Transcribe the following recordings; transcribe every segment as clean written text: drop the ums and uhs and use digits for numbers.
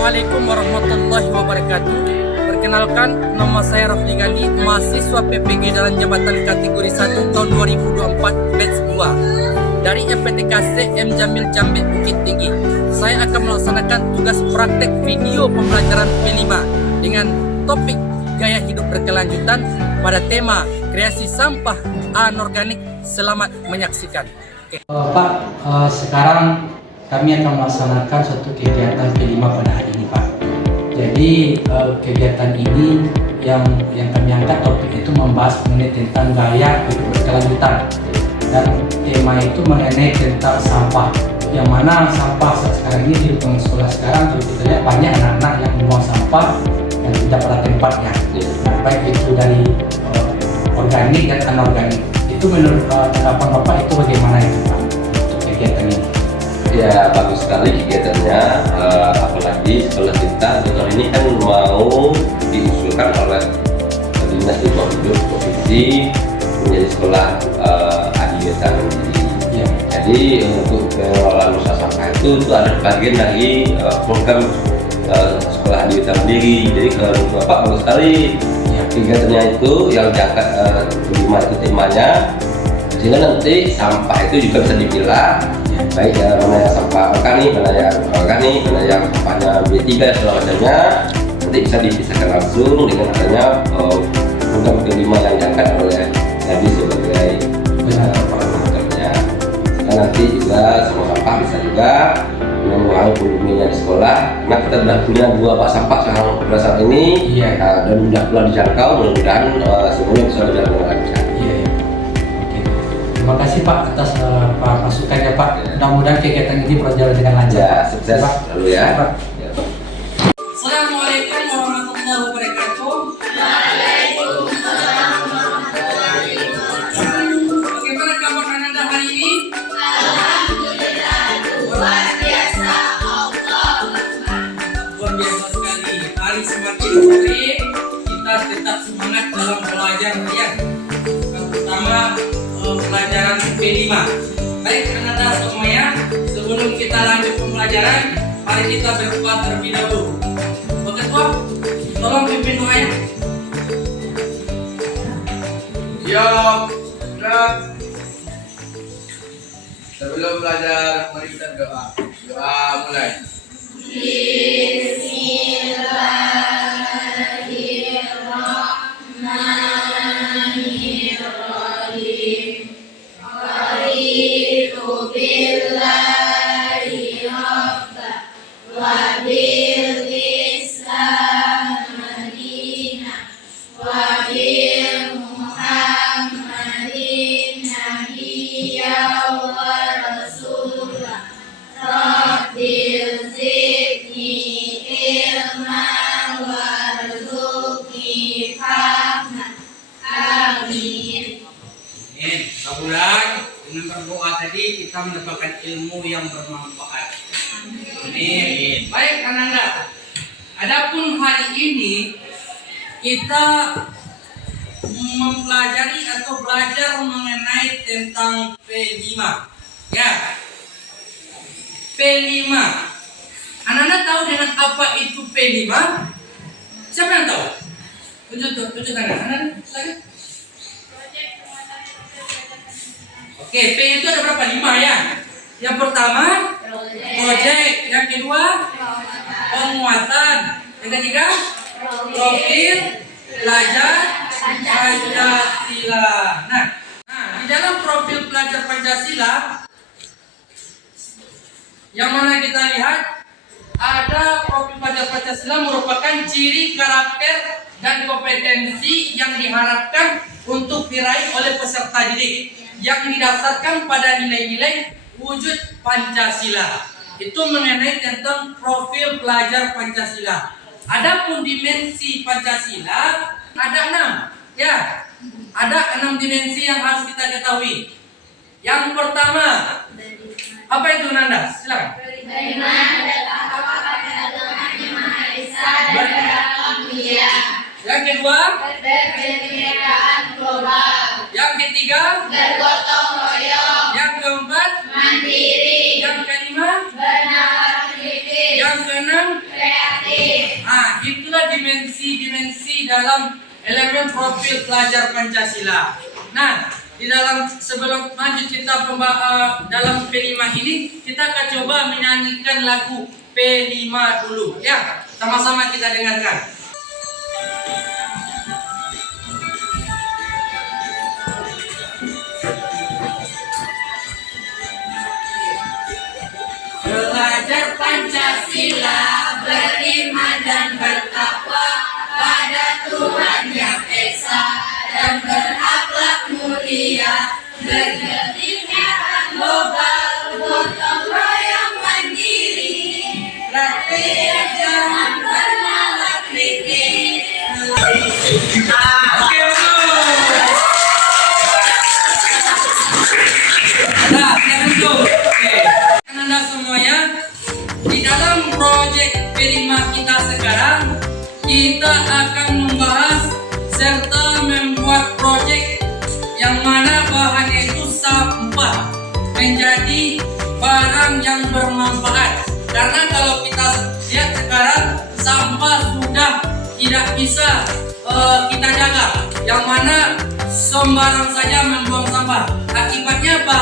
Assalamualaikum warahmatullahi wabarakatuh. Perkenalkan, nama saya Rafli Gali, mahasiswa PPG dalam jabatan kategori 1 tahun 2024 batch 2 dari FPTKC M Jamil Jambe Bukit Tinggi. Saya akan melaksanakan tugas praktek video pembelajaran P5 dengan topik gaya hidup berkelanjutan pada tema kreasi sampah anorganik. Selamat menyaksikan. Pak, sekarang kami akan melaksanakan suatu kegiatan P5 pada hari ini, Pak. Jadi kegiatan ini yang kami angkat topik itu membahas mengenai tentang gaya hidup berkelanjutan, dan tema itu mengenai tentang sampah. Yang mana sampah sekarang ini di lingkungan sekolah sekarang kalau kita lihat banyak anak-anak yang membuang sampah yang tidak pada tempatnya, baik itu dari organik dan anorganik. Itu menurut tanggapan Bapak itu bagaimana itu, Pak, untuk kegiatan ini? Ya, bagus sekali kegiatannya, apalagi sekolah kita tahun ini kan mau diusulkan oleh Dinas Lingkungan Hidup Provinsi menjadi sekolah adiwita mandiri. Ya. Jadi untuk pengelolaan usaha sampah itu ada bagian dari program sekolah adiwita mandiri. Jadi kalau Bapak bagus sekali ya, kegiatannya itu yang diangkat 5 itu temanya, sehingga nanti sampah itu juga bisa dipilah. Baik mana yang sampah organik, mana yang sampahnya B3 segala macamnya, nanti bisa dipisahkan langsung dengan adanya program kelima yang diangkat oleh Nabi sebagai koordinatornya. Dan nanti juga semua sampah bisa juga mengurangi volumenya di sekolah, karena kita sudah punya 2 bak sampah sekarang pada saat ini, dan sudah pula dijangkau. Mudah-mudahan semuanya bisa berjalan dengan lancar. Terima kasih Pak atas masukannya, Pak. Mudah-mudahan kegiatan ini berjalan dengan lancar. Ya, sukses selalu ya. Assalamualaikum warahmatullahi wabarakatuh. Waalaikumsalam warahmatullahi wabarakatuh. Bagaimana kabar Anda hari ini? Alhamdulillah, luar biasa. Luar biasa sekali. Hari semakin sore kita tetap semangat dalam belajar ya. Pertama pelajaran P5. Baik anak-anak semuanya, sebelum kita lanjut pembelajaran, mari kita berdoa terlebih dahulu. Pak Ketua, tolong pimpin doanya. Siap, gerak. Sebelum belajar, mari kita doa. Doa mulai. Mudah-mudahan dengan berdoa tadi kita mendapatkan ilmu yang bermanfaat. Amin. Baik anak-anak, adapun hari ini kita mempelajari atau belajar mengenai tentang P5. Ya, P5. Anak-anak tahu dengan apa itu P5? Siapa yang tahu? Tunjuk tangan. Anak-anak, silakan. Oke, P itu ada berapa? 5 ya. Yang pertama project, yang kedua penguatan, yang ketiga profil pelajar Pancasila. Nah, di dalam profil pelajar Pancasila yang mana kita lihat ada profil pelajar Pancasila merupakan ciri karakter dan kompetensi yang diharapkan untuk diraih oleh peserta didik, yang didasarkan pada nilai-nilai wujud Pancasila. Itu mengenai tentang profil pelajar Pancasila. Adapun dimensi Pancasila ada 6. Ya, ada 6 dimensi yang harus kita ketahui. Yang pertama, apa itu Nanda? Silakan. Yang kedua, yang ketiga, bergotong royong. yang keempat, Mandiri. yang kelima, Bernalar kritis. yang keenam, Kreatif. itulah dimensi-dimensi dalam elemen profil pelajar Pancasila. Nah, di dalam sebelum lanjut kita dalam P5 ini, kita akan coba menyanyikan lagu P5 dulu ya. Sama-sama kita dengarkan. Belajar Pancasila, beriman dan bertakwa pada Tuhan Yang Esa dan berakhlak mulia, berkebijakan global, gotong royong mandiri, praktik jangan pernah kritik. Oke, nah, itu. Oke. Anda semuanya, di dalam proyek P5 kita sekarang, kita akan membahas serta membuat proyek yang mana bahannya itu sampah menjadi barang yang bermanfaat. Karena kalau kita lihat sekarang, sampah sudah tidak bisa kita jaga, yang mana sembarang saja membuang sampah. Akibatnya apa?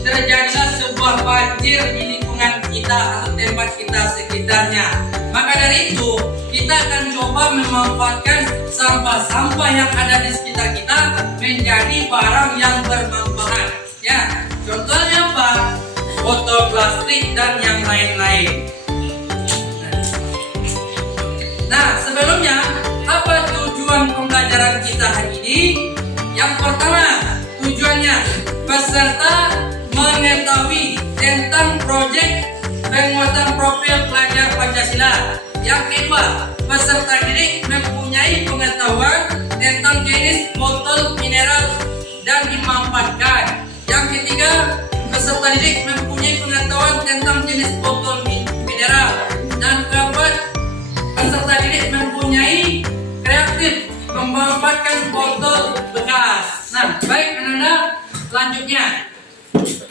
Terjadilah sebuah banjir di lingkungan kita atau tempat kita sekitarnya. Maka dari itu, kita akan coba memanfaatkan sampah-sampah yang ada di sekitar kita menjadi barang yang bermanfaat. Ya, contohnya apa? Botol plastik dan yang lain-lain. Nah, sebelumnya, apa tujuan pembelajaran kita hari ini? Yang pertama, tujuannya peserta mengetahui tentang proyek penguatan profil pelajar Pancasila. Yang kedua, peserta didik mempunyai pengetahuan tentang jenis botol mineral dan dimanfaatkan. Yang ketiga, peserta didik mempunyai pengetahuan tentang jenis botol mineral. Dan keempat, peserta didik mempunyai kreatif memanfaatkan botol bekas. Nah, baik anak-anak, selanjutnya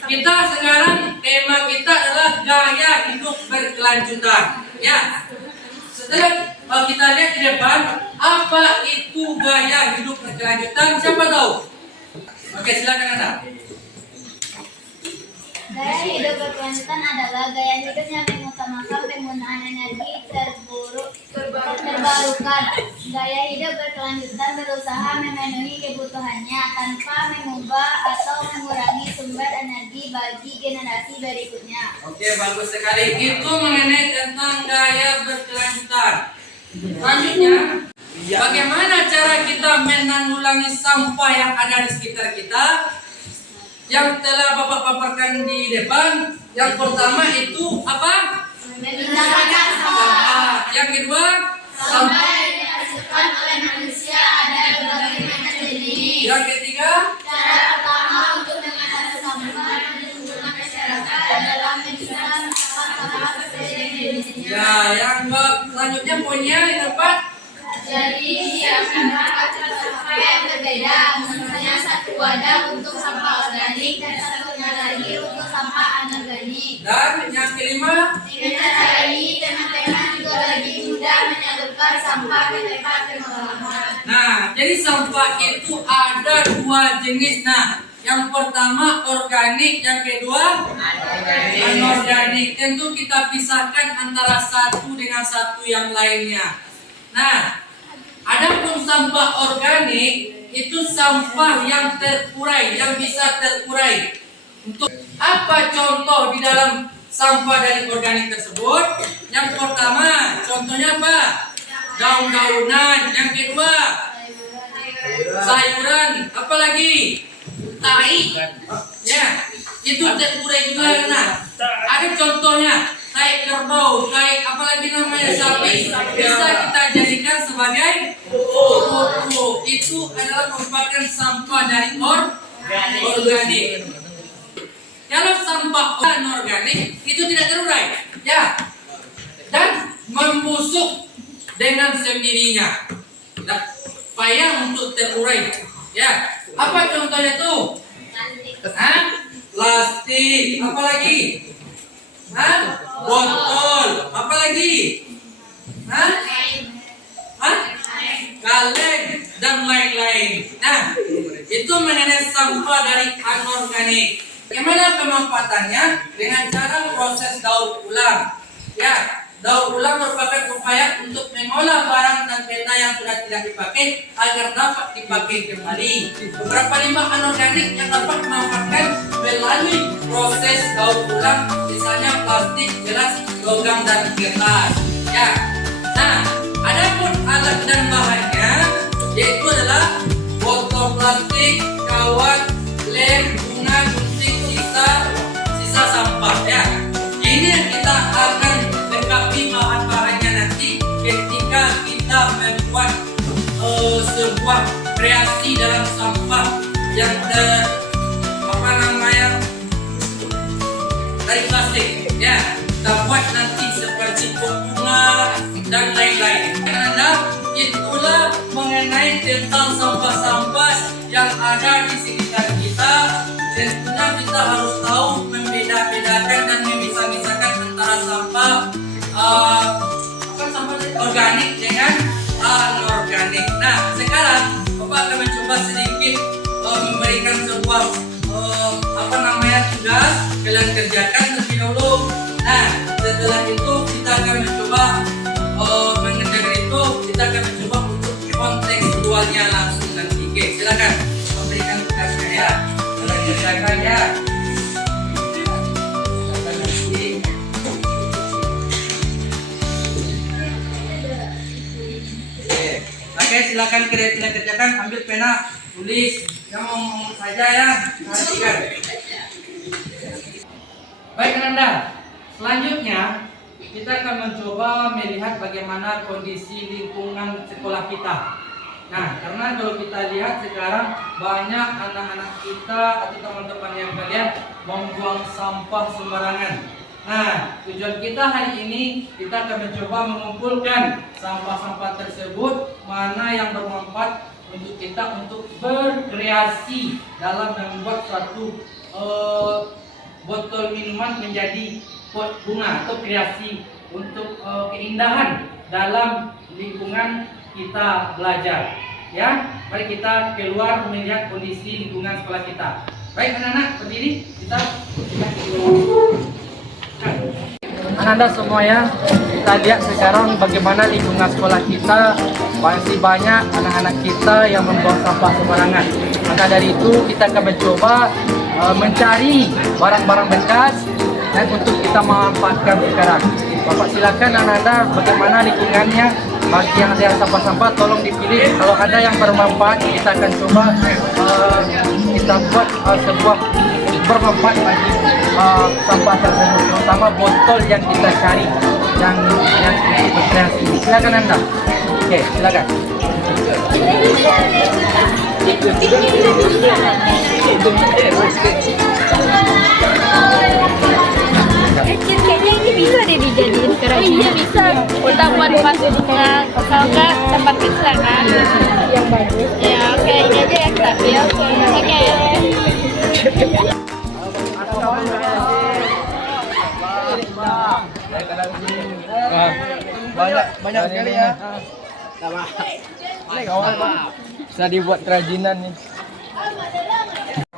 kita sekarang tema kita adalah gaya hidup berkelanjutan. Ya, setelah kita lihat di depan, apa itu gaya hidup berkelanjutan? Siapa tahu? Oke, silakan anak. Gaya hidup berkelanjutan adalah gaya hidup yang mengutamakan penggunaan energi terbarukan. Gaya hidup berkelanjutan berusaha memenuhi kebutuhannya tanpa mengubah atau mengurangi sumber energi bagi generasi berikutnya. Oke, bagus sekali. Itu mengenai tentang gaya berkelanjutan. Selanjutnya, bagaimana cara kita menanggulangi sampah yang ada di sekitar kita? Yang telah Bapak paparkan di depan. Yang pertama itu apa? Memisahkan sampah. Yang kedua, Sampah yang dihasilkan oleh manusia ada berbagai macam jenis. yang ketiga, Cara pertama untuk mengatasi sampah dan lingkungan masyarakat adalah memisahkan sampah sejenis. ya, yang selanjutnya poinnya di tempat. Jadi siapkan sampah yang berbeda, misalnya satu wadah untuk sampah organik dan satunya lagi untuk sampah anorganik. Dan yang kelima, Dengan cara ini teman-teman juga lebih mudah menyalurkan sampah ke tempat pembuangan. nah, jadi sampah itu ada dua jenis. Nah, yang pertama organik, yang kedua anorganik. Tentu kita pisahkan antara satu dengan satu yang lainnya. Nah, adapun sampah organik itu sampah yang terurai, yang bisa terurai. Untuk apa contoh di dalam sampah dari organik tersebut? Yang pertama, contohnya apa? Daun-daunan. Yang kedua, sayuran. Apalagi? Tai. Ya, itu terurai juga. Nah, ada contohnya. Tai kerbau, tai apalagi namanya sapi, bisa kita jadikan sebagai pupuk. Itu adalah merupakan sampah dari organik. Kalau sampah anorganik itu tidak terurai, ya, dan membusuk dengan sendirinya. Nah, payah untuk terurai, ya. Apa contohnya tuh? Plastik, apalagi? Botol, apalagi? kaleng, dan lain-lain. Nah, itu mengenai sampah dari anorganik. Bagaimana pemanfaatannya? Dengan cara proses daur ulang. Ya, daur ulang merupakan upaya untuk mengolah barang dan benda yang sudah tidak dipakai agar dapat dipakai kembali. Beberapa limbah anorganik yang dapat dimanfaatkan melalui proses daur ulang, misalnya plastik, gelas, logam, dan kertas. Ya, nah, ada pun alat dan bahannya, yaitu adalah botol plastik, kawat, lem, bunga, gunting, sisa sampah. Ya, ini yang kita akan lengkapi bahan-bahannya nanti ketika kita membuat sebuah kreasi dalam sampah yang dari plastik. Ya, kita buat nanti seperti bunga dan lain-lain. Karena itulah mengenai tentang sampah-sampah yang ada di sekitar kita. Tentunya kita harus tahu membeda-bedakan dan memisah-misahkan antara sampah organik dengan anorganik. Nah, sekarang Bapak akan mencoba sedikit memberikan sebuah tugas kalian kerjakan terlebih dahulu. Nah, setelah itu kita akan mencoba mengerjakan itu, kita akan mencoba untuk kontekstualnya langsung nanti. Oke, silakan memberikan tugasnya ya. Kalian kerjakan ya. Oke, silakan kita kerjakan. Ambil pena, tulis yang mau ngomong saja ya. Perhatikan. Baik Ananda, selanjutnya kita akan mencoba melihat bagaimana kondisi lingkungan sekolah kita. Nah, karena kalau kita lihat sekarang banyak anak-anak kita atau teman-teman yang kalian membuang sampah sembarangan. Nah, tujuan kita hari ini kita akan mencoba mengumpulkan sampah-sampah tersebut, mana yang bermanfaat untuk kita untuk berkreasi dalam membuat suatu botol minuman menjadi pot bunga atau kreasi untuk keindahan dalam lingkungan kita belajar. Ya, mari kita keluar melihat kondisi lingkungan sekolah kita. Baik anak-anak, berdiri kita. Anda semuanya, kita lihat sekarang bagaimana lingkungan sekolah kita. Masih banyak anak-anak kita yang membuang sampah sembarangan. Maka dari itu kita akan mencoba mencari barang-barang bekas dan untuk kita manfaatkan sekarang. Bapak silakan anak-anak bagaimana lingkungannya. Bagi yang ada sampah-sampah tolong dipilih. Kalau ada yang bermanfaat kita akan coba kita buat sebuah bermanfaat bagi sampah tersebut, terutama botol yang kita cari yang berkreasi. Silakan Anda. Oke, silakan. Kayaknya ini bisa deh dijadiin kerajinan. Bisa. Kita buat pasir bunga, kalau enggak tempat pizza kan. Yang bagus. Ya, oke, ini aja ya kita ambil. Oke. Banyak sekali ya. Ini kawan bisa dibuat kerajinan nih.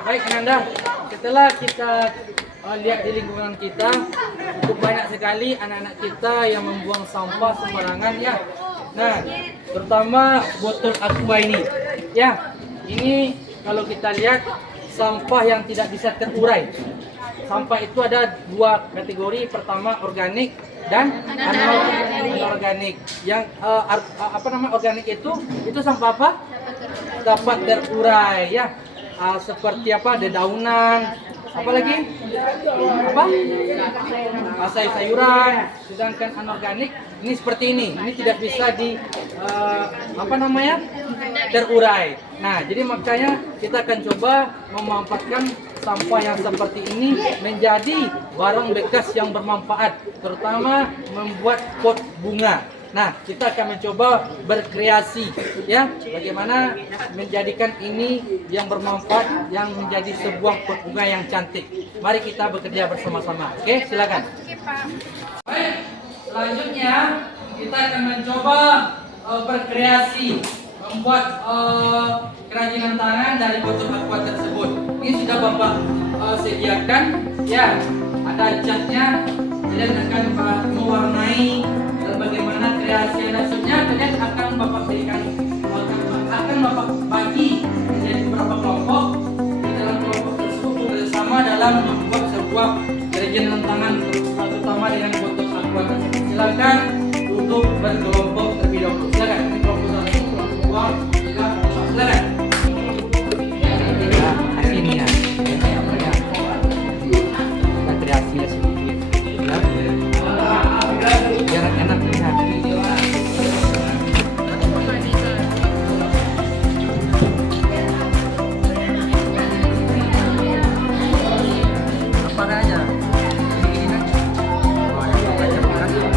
Baik Ananda, setelah kita lihat di lingkungan kita, cukup banyak sekali anak-anak kita yang membuang sampah sembarangan ya. Nah, terutama botol aqua ini. Ya, ini kalau kita lihat sampah yang tidak bisa terurai. Sampah itu ada dua kategori, pertama organik dan anorganik. Yang organik itu sampah apa? Dapat terurai ya. Seperti apa? Dedaunan, apa lagi? Sayur-sayuran. Sedangkan anorganik ini seperti ini. Ini tidak bisa terurai. Nah, jadi makanya kita akan coba memanfaatkan sampah yang seperti ini menjadi barang bekas yang bermanfaat, terutama membuat pot bunga. Nah, kita akan mencoba berkreasi ya, bagaimana menjadikan ini yang bermanfaat, yang menjadi sebuah pot bunga yang cantik. Mari kita bekerja bersama-sama. Oke, silakan. Baik, selanjutnya kita akan mencoba berkreasi membuat kerajinan tangan dari botol aqua tersebut. Ini sudah Bapak sediakan, ya. Ada catnya, kalian akan mewarnai dan bagaimana kreasi maksudnya kalian akan Bapak berikan, akan Bapak bagi menjadi beberapa kelompok. Di dalam kelompok tersebut bersama dalam membuat sebuah kerajinan tangan, terutama dengan botol aqua tersebut. Silakan duduk berkelompok terlebih dahulu. Silakan. Ini kelompok 1, kelompok 2, 3, 4. Silakan. Sini ya. Kita kreasi sedikit. Biar enak lihat. Apa aja? Ini kan. Oh, yang baca-baca.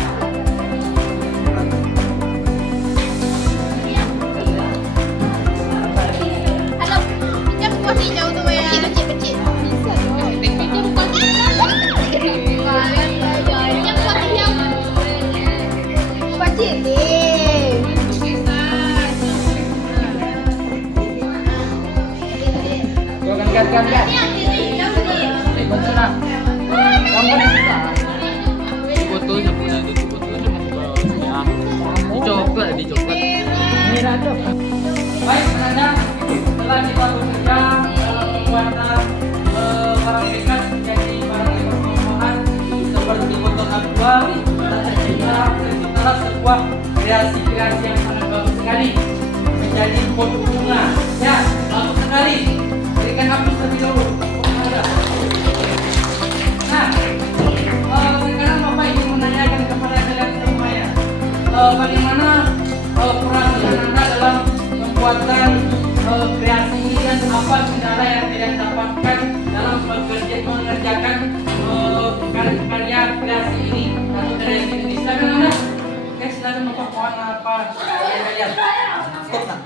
Halo, pinjam kuas hijau tuh ya. Kecil. Bisa dong. Pinjam kuas hijau. Pinjam kuas hijau. Kecil deh. Gua kan. Ini yang ini hijau nih. Betul lah. Kamu di kita. Fotonya punya itu fotonya ya. Di coklat. Ini rado. Baik, Anda, setelah kita bekerja dalam pembuatan barang bekas menjadi barang yang bermanfaat seperti botol aqua, terciptalah sebuah kreasi-kreasi yang sangat bagus sekali menjadi pot bunga. Ya, bagus sekali. Berikan hapus terlebih dahulu. Nah, sekarang Bapak ingin menanyakan kepada kalian semua ya, bagaimana perasaan Anda dalam pembuatan kreasi ini dan apa kendala yang tidak dapatkan dalam mengerjakan karya kreasi ini atau kreasi ini. Silakan Anda. Oke, silakan Bapak, mohon apa kalian. Stop nah.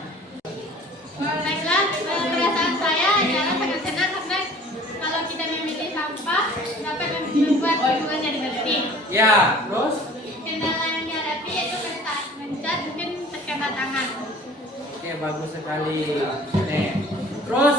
Baiklah, perasaan saya adalah sangat senang karena kalau kita memilih sampah dapat membuat lingkungan jadi bersih. Ya, terus Kendala yang dihadapi yaitu pada saat mencat mungkin terkena tangan. oke, bagus sekali. Nih. Terus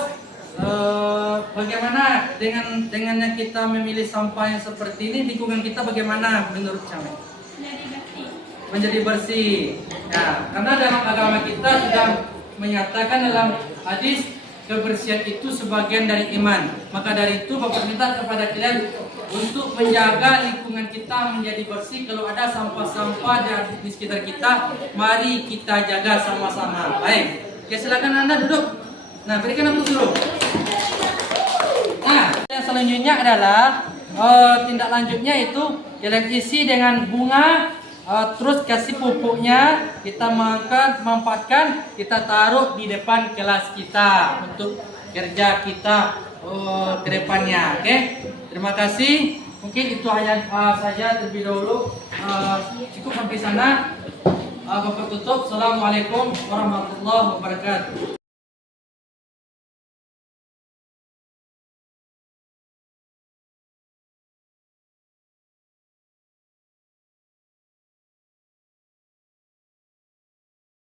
bagaimana dengan kita memilih sampah yang seperti ini, lingkungan kita bagaimana menurut Camek? Jadi bersih. Menjadi bersih. Ya, karena dalam agama kita sudah menyatakan dalam hadis kebersihan itu sebagian dari iman. Maka dari itu Bapak minta kepada kalian untuk menjaga lingkungan kita menjadi bersih. Kalau ada sampah-sampah di sekitar kita, mari kita jaga sama-sama. Baik. Oke, silakan Anda duduk. Nah, berikan aku dulu. Nah, yang selanjutnya adalah tindak lanjutnya itu kalian isi dengan bunga, terus kasih pupuknya, kita manfaatkan, kita taruh di depan kelas kita untuk kerja kita ke depannya. Oke, terima kasih. Mungkin itu hanya saja terlebih dahulu. Cukup sampai sana. Bapak tutup. Assalamualaikum warahmatullahi wabarakatuh.